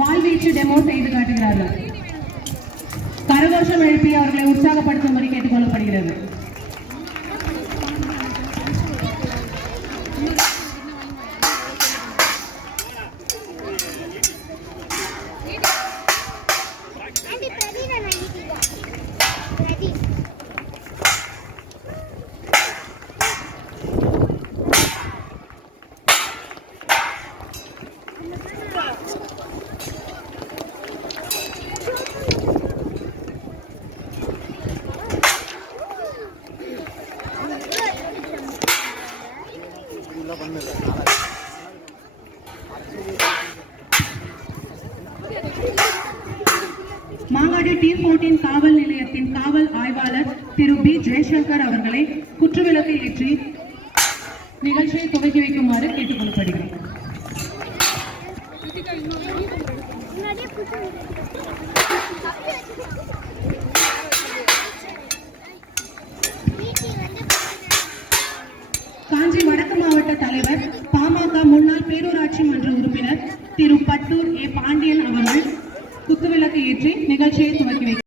வாழ்வீச்சு demo செய்து காட்டுகிறார்கள் கரகோஷம் எழுப்பி அவர்களை உற்சாகப்படுத்தும்படி கேட்டுக்கொள்ளப்படுகிறது Mangadu T fourteen காவல் நிலையத்தின் காவல் ஆய்வாளர் திரு பி ஜெயசங்கர் அவர்களை குற்றவிளக்கை ஏற்றி நிகழ்ச்சியை துவக்கி வைக்குமாறு கேட்டுக்கொள்ளப்படுகிறேன் முன்னாடியே காஞ்சி வடக்கு மாவட்ட தலைவர் பாமக முன்னாள் பேரூராட்சி மன்ற உறுப்பினர் திரு பட்டூர் ஏ. பாண்டியன் அவர்கள் குத்துவிளக்கு ஏற்றி நிகழ்ச்சியை துவக்கி வைத்தார்